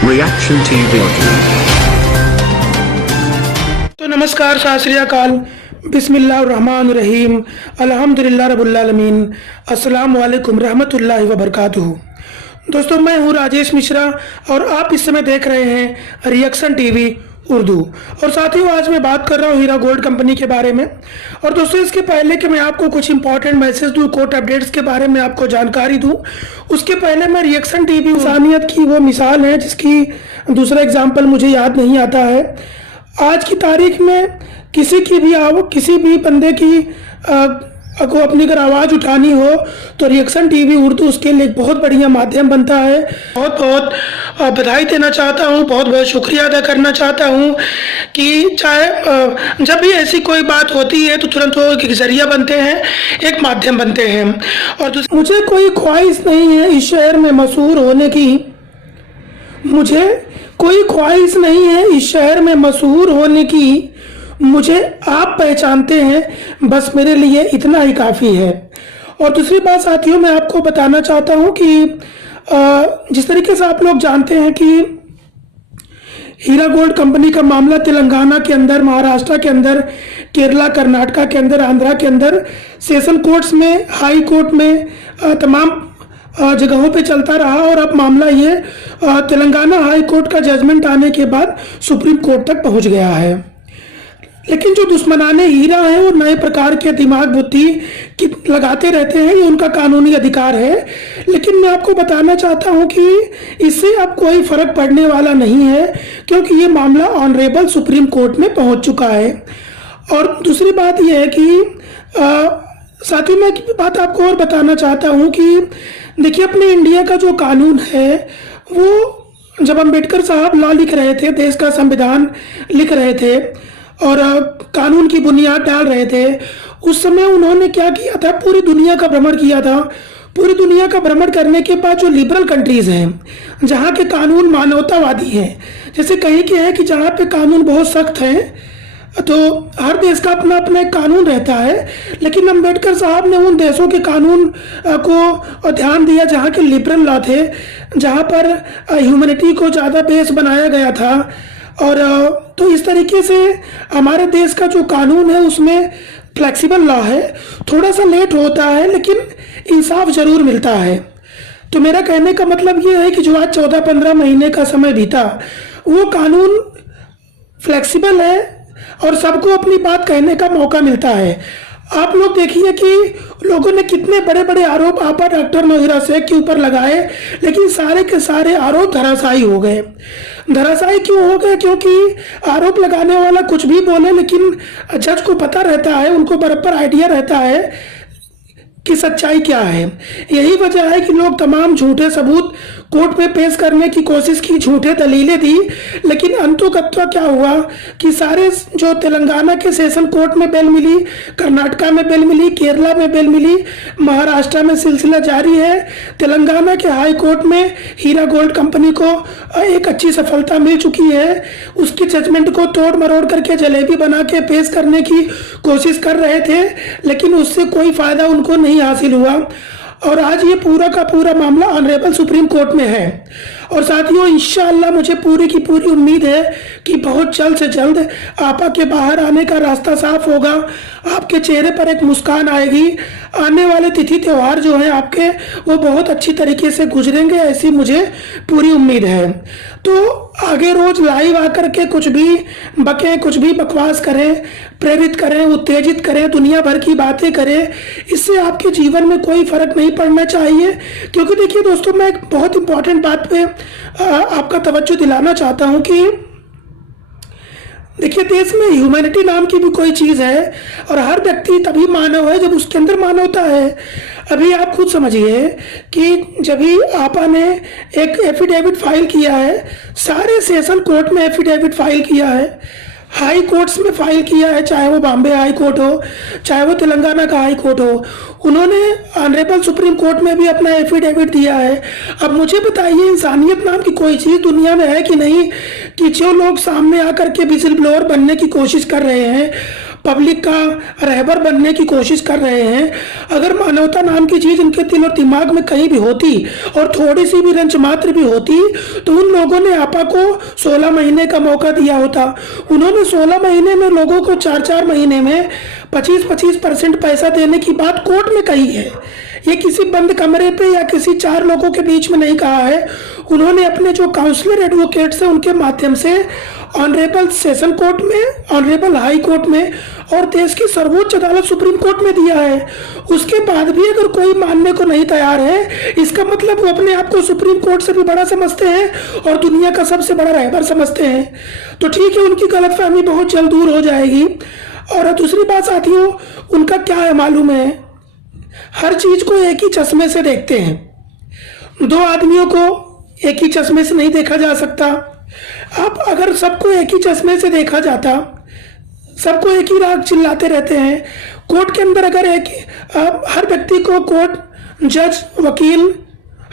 Reaction TV Audio. तो नमस्कार, सत श्री अकाल, बिस्मिल्लाहिर्रहमानिर्रहीम, अल्हम्दुलिल्लाह रब्बिल आलमीन, अस्सलाम वालेकुम रहमतुल्लाहि व बरकातुहू। दोस्तों, मैं हूँ राजेश मिश्रा और आप इस समय देख रहे हैं रिएक्शन टीवी उर्दू। और साथियों, आज मैं बात कर रहा हूँ हीरा गोल्ड कंपनी के बारे में। और दोस्तों, इसके पहले कि मैं आपको कुछ इंपॉर्टेंट मैसेज दूँ, कोर्ट अपडेट्स के बारे में आपको जानकारी दूँ, उसके पहले मैं रिएक्शन टीवी इंसानियत की वो मिसाल है जिसकी दूसरा एग्जाम्पल मुझे याद नहीं आता है। आज की तारीख में किसी भी बंदे की को अपनी अगर आवाज़ उठानी हो तो रिएक्शन टीवी उर्दू उसके लिए एक बहुत बढ़िया माध्यम बनता है। बहुत बहुत बधाई देना चाहता हूँ, बहुत बहुत शुक्रिया अदा करना चाहता हूँ कि चाहे जब भी ऐसी कोई बात होती है तो तुरंत वो एक जरिया बनते हैं, एक माध्यम बनते हैं। और मुझे कोई ख्वाहिश नहीं है इस शहर में मशहूर होने की, मुझे कोई ख्वाहिश नहीं है इस शहर में मशहूर होने की, मुझे आप पहचानते हैं, बस मेरे लिए इतना ही काफ़ी है। और दूसरी बात साथियों, मैं आपको बताना चाहता हूं कि जिस तरीके से आप लोग जानते हैं कि हीरा गोल्ड कंपनी का मामला तेलंगाना के अंदर, महाराष्ट्र के अंदर, केरला, कर्नाटका के अंदर, आंध्रा के अंदर, सेशन कोर्ट्स में, हाई कोर्ट में, तमाम जगहों पे चलता रहा। और अब मामला ये तेलंगाना हाई कोर्ट का जजमेंट आने के बाद सुप्रीम कोर्ट तक पहुंच गया है। लेकिन जो दुश्मनाने हीरा हैं वो नए प्रकार के दिमाग बुद्धि की लगाते रहते हैं, ये उनका कानूनी अधिकार है। लेकिन मैं आपको बताना चाहता हूं कि इससे अब कोई फर्क पड़ने वाला नहीं है, क्योंकि ये मामला ऑनरेबल सुप्रीम कोर्ट में पहुंच चुका है। और दूसरी बात यह है कि साथ ही मैं एक बात आपको और बताना चाहता हूं कि देखिए, अपने इंडिया का जो कानून है वो जब अम्बेडकर साहब लॉ लिख रहे थे, देश का संविधान लिख रहे थे और कानून की बुनियाद डाल रहे थे, उस समय उन्होंने क्या किया था, पूरी दुनिया का भ्रमण किया था। पूरी दुनिया का भ्रमण करने के बाद जो लिबरल कंट्रीज हैं, जहाँ के कानून मानवतावादी हैं, जैसे कहीं के हैं कि जहाँ पे कानून बहुत सख्त हैं, तो हर देश का अपना अपना एक कानून रहता है। लेकिन अम्बेडकर साहब ने उन देशों के कानून को ध्यान दिया जहाँ के लिबरल लॉ थे, जहाँ पर ह्यूमैनिटी को ज़्यादा बेस बनाया गया था। और तो इस तरीके से हमारे देश का जो कानून है उसमें फ्लेक्सिबल लॉ है, थोड़ा सा लेट होता है लेकिन इंसाफ जरूर मिलता है। तो मेरा कहने का मतलब ये है कि जो आज 14-15 महीने का समय बीता, वो कानून फ्लेक्सिबल है और सबको अपनी बात कहने का मौका मिलता है। आप लोग देखिए कि लोगों ने कितने बड़े बड़े आरोप आपा डॉक्टर नौहिरा शेख के ऊपर लगाए, लेकिन सारे के सारे आरोप धराशायी हो गए। धराशायी क्यों हो गए? क्योंकि आरोप लगाने वाला कुछ भी बोले, लेकिन जज को पता रहता है, उनको बराबर आइडिया रहता है कि सच्चाई क्या है। यही वजह है कि लोग तमाम झूठे सबूत कोर्ट में पेश करने की कोशिश की, झूठे दलीलें दी, लेकिन अंततः क्या हुआ कि सारे जो तेलंगाना के सेशन कोर्ट में बेल मिली, कर्नाटका में बेल मिली, केरला में बेल मिली, महाराष्ट्र में सिलसिला जारी है। तेलंगाना के हाई कोर्ट में हीरा गोल्ड कंपनी को एक अच्छी सफलता मिल चुकी है। उसकी जजमेंट को तोड़ मरोड़ करके जलेबी बना के पेश करने की कोशिश कर रहे थे, लेकिन उससे कोई फायदा उनको नहीं हासिल हुआ। और आज ये पूरा का पूरा मामला ऑनरेबल सुप्रीम कोर्ट में है। और साथियों, इंशाअल्लाह मुझे पूरी की पूरी उम्मीद है कि बहुत जल्द से जल्द आपा के बाहर आने का रास्ता साफ होगा, आपके चेहरे पर एक मुस्कान आएगी, आने वाले तिथि त्यौहार जो है आपके वो बहुत अच्छी तरीके से गुजरेंगे, ऐसी मुझे पूरी उम्मीद है। तो आगे रोज लाइव आकर के कुछ भी बकें, कुछ भी बकवास करें, प्रेरित करें, उत्तेजित करें, दुनिया भर की बातें करें, इससे आपके जीवन में कोई फर्क नहीं पड़ना चाहिए। क्योंकि देखिए दोस्तों, मैं एक बहुत इंपॉर्टेंट बात पे आपका तवज्जो दिलाना चाहता हूं कि देखिए, देश में ह्यूमैनिटी नाम की भी कोई चीज़ है और हर व्यक्ति तभी मानव है जब उसके अंदर मानवता है। अभी आप खुद समझिए कि जब भी आपा ने एक एफिडेविट फाइल किया है, सारे सेशन कोर्ट में एफिडेविट फाइल किया है, हाई कोर्ट्स में फाइल किया है, चाहे वो बॉम्बे हाई कोर्ट हो, चाहे वो तेलंगाना का हाई कोर्ट हो, उन्होंने ऑनरेबल सुप्रीम कोर्ट में भी अपना एफिडेविट दिया है। अब मुझे बताइए, इंसानियत नाम की कोई चीज़ दुनिया में है कि नहीं, कि जो लोग सामने आकर के विजिल ब्लोअर बनने की कोशिश कर रहे हैं, पब्लिक का रहबर बनने की कोशिश कर रहे हैं। अगर मानवता नाम की चीज़ उनके दिल और दिमाग में कहीं भी होती और थोड़ी सी भी रंच मात्र भी होती तो उन लोगों ने आपा को 16 महीने का मौका दिया होता। उन्होंने 16 महीने में लोगों को 4-4 महीने में 25-25% पैसा देने की बात कोर्ट में कही है। ये किसी बंद कमरे पे या किसी 4 लोगों के बीच में नहीं कहा है। उन्होंने अपने जो काउंसलर एडवोकेट्स हैं उनके माध्यम से ऑनरेबल सेशन कोर्ट में, ऑनरेबल हाई कोर्ट में और देश की सर्वोच्च अदालत सुप्रीम कोर्ट में दिया है। उसके बाद भी अगर कोई मानने को नहीं तैयार है, इसका मतलब वो अपने आप को सुप्रीम कोर्ट से भी बड़ा समझते हैं और दुनिया का सबसे बड़ा रहबर समझते हैं। तो ठीक है, उनकी गलतफहमी बहुत जल्द दूर हो जाएगी। और दूसरी बात साथियों, उनका क्या है मालूम है, हर चीज को एक ही चश्मे से देखते हैं। 2 आदमियों को एक ही चश्मे से नहीं देखा जा सकता। अब अगर सबको एक ही चश्मे से देखा जाता, सबको एक ही राग चिल्लाते रहते हैं। कोर्ट के अंदर अगर हर व्यक्ति को कोर्ट, जज, वकील,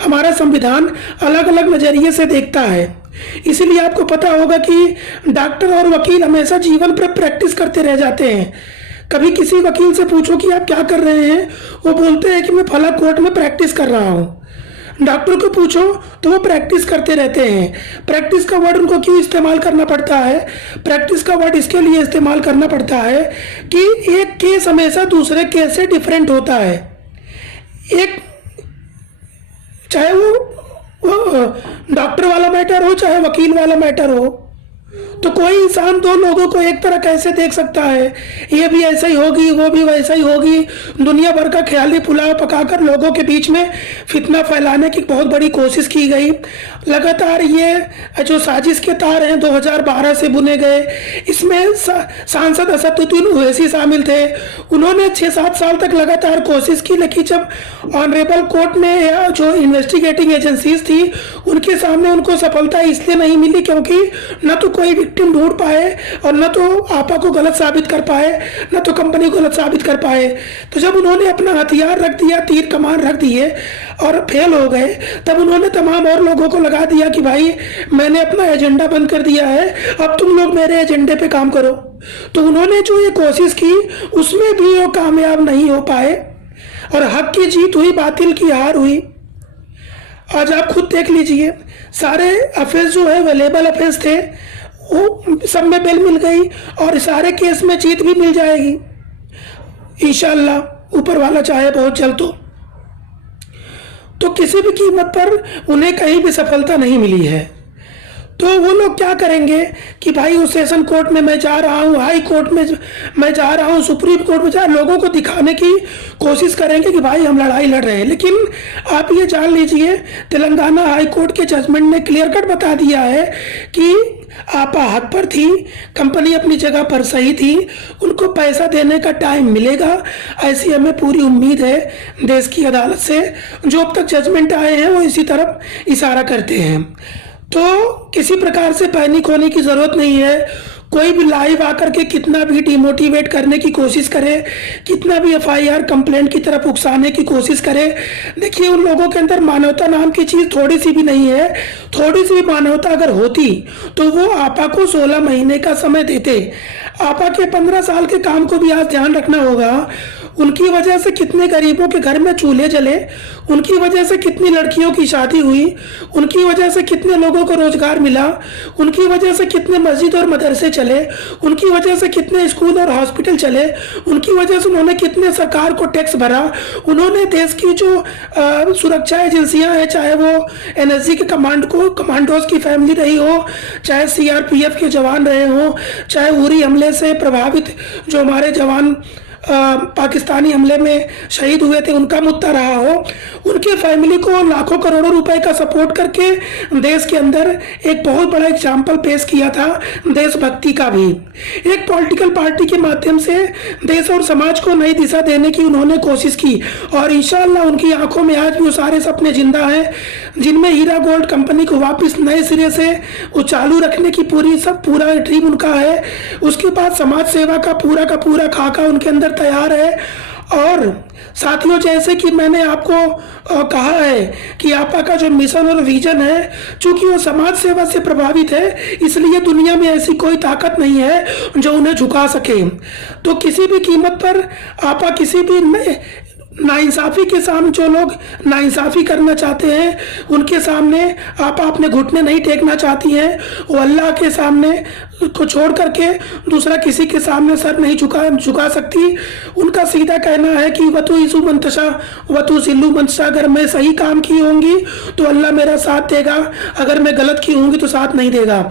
हमारा संविधान अलग अलग नजरिए से देखता है। इसीलिए आपको पता होगा कि डॉक्टर और वकील हमेशा जीवन पर प्रैक्टिस करते रह जाते हैं। कभी किसी वकील से पूछो कि आप क्या कर रहे हैं, वो बोलते हैं कि मैं फला कोर्ट में प्रैक्टिस कर रहा हूँ। डॉक्टर को पूछो तो वो प्रैक्टिस करते रहते हैं। प्रैक्टिस का वर्ड उनको क्यों इस्तेमाल करना पड़ता है? प्रैक्टिस का वर्ड इसके लिए इस्तेमाल करना पड़ता है कि एक केस हमेशा दूसरे केस से डिफरेंट होता है। एक चाहे वो डॉक्टर वाला मैटर हो, चाहे वकील वाला मैटर हो, तो कोई इंसान 2 लोगों को एक तरह कैसे देख सकता है? ये भी ऐसा ही होगी, वो भी वैसा ही होगी। दुनिया भर का ख्याली पुलाव पकाकर लोगों के बीच में फितना फैलाने की बहुत बड़ी कोशिश की गई। लगातार ये जो साजिश के तार हैं 2012 से बुने गए, इसमें सांसद असदुद्दीन ओवैसी शामिल थे। उन्होंने 6-7 साल तक लगातार कोशिश की, लेकिन जब ऑनरेबल कोर्ट ने या जो इन्वेस्टिगेटिंग एजेंसीज थी उनके सामने उनको सफलता इसलिए नहीं मिली क्योंकि न तो कोई विक्टिम ढूंढ पाए और न तो आपा को गलत साबित कर पाए, न तो कंपनी को गलत साबित कर पाए। तो जब उन्होंने अपना हथियार रख दिया, तीर कमान रख दिए और फेल हो गए, तब उन्होंने तमाम और लोगों को लगा दिया कि भाई मैंने अपना एजेंडा बंद कर दिया है, अब तुम लोग मेरे एजेंडे पे काम करो। तो उन्होंने जो ये कोशिश की उसमें भी वो कामयाब नहीं हो पाए और हक की जीत हुई, बातिल की हार हुई। आज आप खुद देख लीजिए, सारे अफेंस जो है अवेलेबल अफेंस थे, वो सब में बेल मिल गई और सारे केस में जीत भी मिल जाएगी इंशाअल्लाह, ऊपर वाला चाहे बहुत जल्द। तो किसी भी कीमत पर उन्हें कहीं भी सफलता नहीं मिली है। तो वो लोग क्या करेंगे कि भाई उस सेशन कोर्ट में मैं जा रहा हूँ, हाई कोर्ट में मैं जा रहा हूँ, सुप्रीम कोर्ट में जा, लोगों को दिखाने की कोशिश करेंगे कि भाई हम लड़ाई लड़ रहे हैं। लेकिन आप ये जान लीजिए, तेलंगाना हाई कोर्ट के जजमेंट ने क्लियर कट बता दिया है कि आपा हक पर थी, कंपनी अपनी जगह पर सही थी, उनको पैसा देने का टाइम मिलेगा, ऐसी हमें पूरी उम्मीद है देश की अदालत से। जो अब तक जजमेंट आए हैं वो इसी तरफ इशारा करते हैं। तो किसी प्रकार से पैनिक होने की जरूरत नहीं है। कोई भी लाइव आकर के कितना भी डिमोटिवेट करने की कोशिश करे, कितना भी एफआईआर कंप्लेंट की तरफ उकसाने की कोशिश करे, देखिए उन लोगों के अंदर मानवता नाम की चीज थोड़ी सी भी नहीं है। थोड़ी सी भी मानवता अगर होती तो वो आपा को 16 महीने का समय देते। आपा के 15 साल के काम को भी आज ध्यान रखना होगा। उनकी वजह से कितने गरीबों के घर में चूल्हे जले, उनकी वजह से कितनी लड़कियों की शादी हुई, उनकी वजह से कितने लोगों को रोजगार मिला, उनकी वजह से कितने मस्जिद और मदरसे चले, उनकी वजह से कितने स्कूल और हॉस्पिटल चले, उनकी वजह से उन्होंने कितने सरकार को टैक्स भरा। उन्होंने देश की जो सुरक्षा एजेंसियां हैं, चाहे वो एनएसजी के कमांडोज की फैमिली रही हो, चाहे सीआरपीएफ के जवान रहे हों, चाहे उरी हमले से प्रभावित जो हमारे जवान पाकिस्तानी हमले में शहीद हुए थे उनका मुद्दा रहा हो, उनके फैमिली को लाखों करोड़ों रुपए का सपोर्ट करके देश के अंदर एक बहुत बड़ा एग्जाम्पल पेश किया था देशभक्ति का भी। एक पॉलिटिकल पार्टी के माध्यम से देश और समाज को नई दिशा देने की उन्होंने कोशिश की और इंशाअल्लाह उनकी आंखों में आज भी वो सारे सपने जिंदा हैं जिनमें हीरा गोल्ड कंपनी को वापस नए सिरे से वो चालू रखने की पूरा ड्रीम उनका है। उसके बाद समाज सेवा का पूरा खाका उनके अंदर तैयार है और साथियों, जैसे कि मैंने आपको कहा है कि आपा का जो मिशन और विजन है, चूंकि वो समाज सेवा से प्रभावित है, इसलिए दुनिया में ऐसी कोई ताकत नहीं है जो उन्हें झुका सके। तो किसी भी कीमत पर आपा किसी भी नाइंसाफ़ी के सामने, जो लोग नाइंसाफ़ी करना चाहते हैं उनके सामने आप अपने घुटने नहीं टेकना चाहती हैं। वो अल्लाह के सामने को छोड़ करके दूसरा किसी के सामने सर नहीं झुका सकती। उनका सीधा कहना है कि वतु इज़ु मंतशा वतु जिल्लु मंतशा, अगर मैं सही काम की होंगी तो अल्लाह मेरा साथ देगा, अगर मैं गलत की होंगी तो साथ नहीं देगा।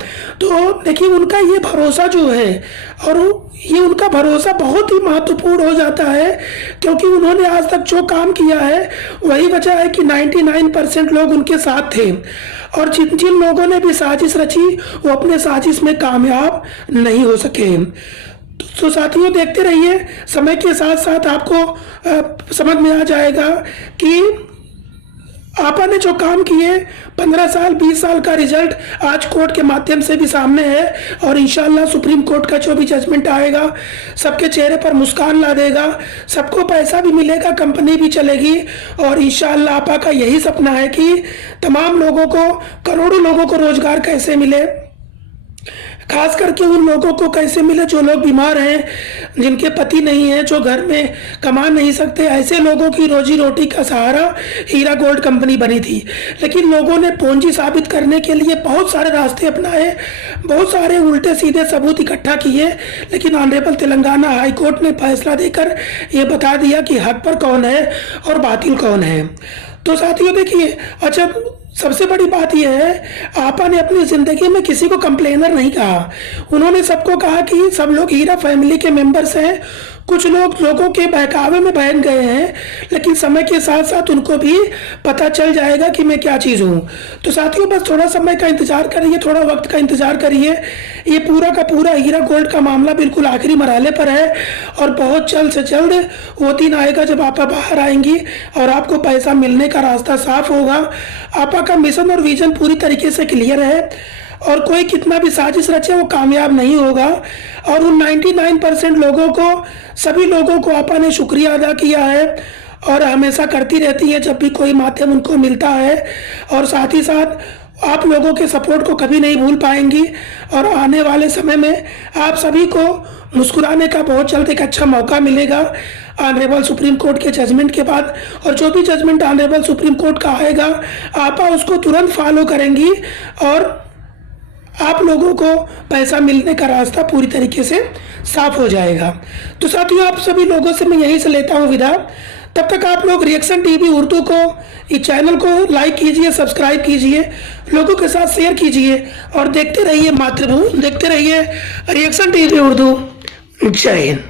तो देखिए, उनका ये भरोसा जो है, और ये उनका भरोसा बहुत ही महत्वपूर्ण हो जाता है, क्योंकि उन्होंने आज तक जो काम किया है वही वजह है कि 99% लोग उनके साथ थे, और जिन जिन लोगों ने भी साजिश रची वो अपने साजिश में कामयाब नहीं हो सके। तो साथियों, देखते रहिए, समय के साथ साथ आपको समझ में आ जाएगा कि आपा ने जो काम किए, 15 साल 20 साल का रिजल्ट आज कोर्ट के माध्यम से भी सामने है, और इंशाल्लाह सुप्रीम कोर्ट का जो भी जजमेंट आएगा सबके चेहरे पर मुस्कान ला देगा, सबको पैसा भी मिलेगा, कंपनी भी चलेगी, और इंशाल्लाह आपा का यही सपना है कि तमाम लोगों को, करोड़ों लोगों को रोजगार कैसे मिले, खास करके उन लोगों को कैसे मिले जो लोग बीमार हैं, जिनके पति नहीं है, जो घर में कमा नहीं सकते। ऐसे लोगों की रोजी रोटी का सहारा हीरा गोल्ड कंपनी बनी थी, लेकिन लोगों ने पूंजी साबित करने के लिए बहुत सारे रास्ते अपनाए, बहुत सारे उल्टे सीधे सबूत इकट्ठा किए, लेकिन ऑनरेबल तेलंगाना हाई कोर्ट ने फैसला देकर ये बता दिया कि हक पर कौन है और बातिल कौन है। तो साथियों देखिए, अच्छा, सबसे बड़ी बात यह है, आपा ने अपनी जिंदगी में किसी को कंप्लेनर नहीं कहा। उन्होंने सबको कहा कि सब लोग हीरा फैमिली के मेंबर्स हैं। कुछ लोग लोगों के बहकावे में बहन गए हैं, लेकिन समय के साथ साथ उनको भी पता चल जाएगा कि मैं क्या चीज़ हूँ। तो साथियों, बस थोड़ा समय का इंतजार करिए, थोड़ा वक्त का इंतजार करिए। ये पूरा का पूरा हीरा गोल्ड का मामला बिल्कुल आखिरी मरहले पर है, और बहुत जल्द से जल्द वो दिन आएगा जब आपा बाहर आएंगी और आपको पैसा मिलने का रास्ता साफ होगा। आपा का मिशन और विजन पूरी तरीके से क्लियर है, और कोई कितना भी साजिश रचे वो कामयाब नहीं होगा। और उन 99% लोगों को, सभी लोगों को आपा ने शुक्रिया अदा किया है, और हमेशा करती रहती है जब भी कोई माध्यम उनको मिलता है, और साथ ही साथ आप लोगों के सपोर्ट को कभी नहीं भूल पाएंगी। और आने वाले समय में आप सभी को मुस्कुराने का बहुत जल्द एक अच्छा मौका मिलेगा ऑनरेबल सुप्रीम कोर्ट के जजमेंट के बाद। और जो भी जजमेंट ऑनरेबल सुप्रीम कोर्ट का आएगा, आपा उसको तुरंत फॉलो करेंगी, और आप लोगों को पैसा मिलने का रास्ता पूरी तरीके से साफ हो जाएगा। तो साथियों, आप सभी लोगों से मैं यहीं से लेता हूं विदा। तब तक आप लोग रिएक्शन टीवी उर्दू को, इस चैनल को लाइक कीजिए, सब्सक्राइब कीजिए, लोगों के साथ शेयर कीजिए, और देखते रहिए मातृभूमि, देखते रहिए रिएक्शन टीवी उर्दू। जय हिंद।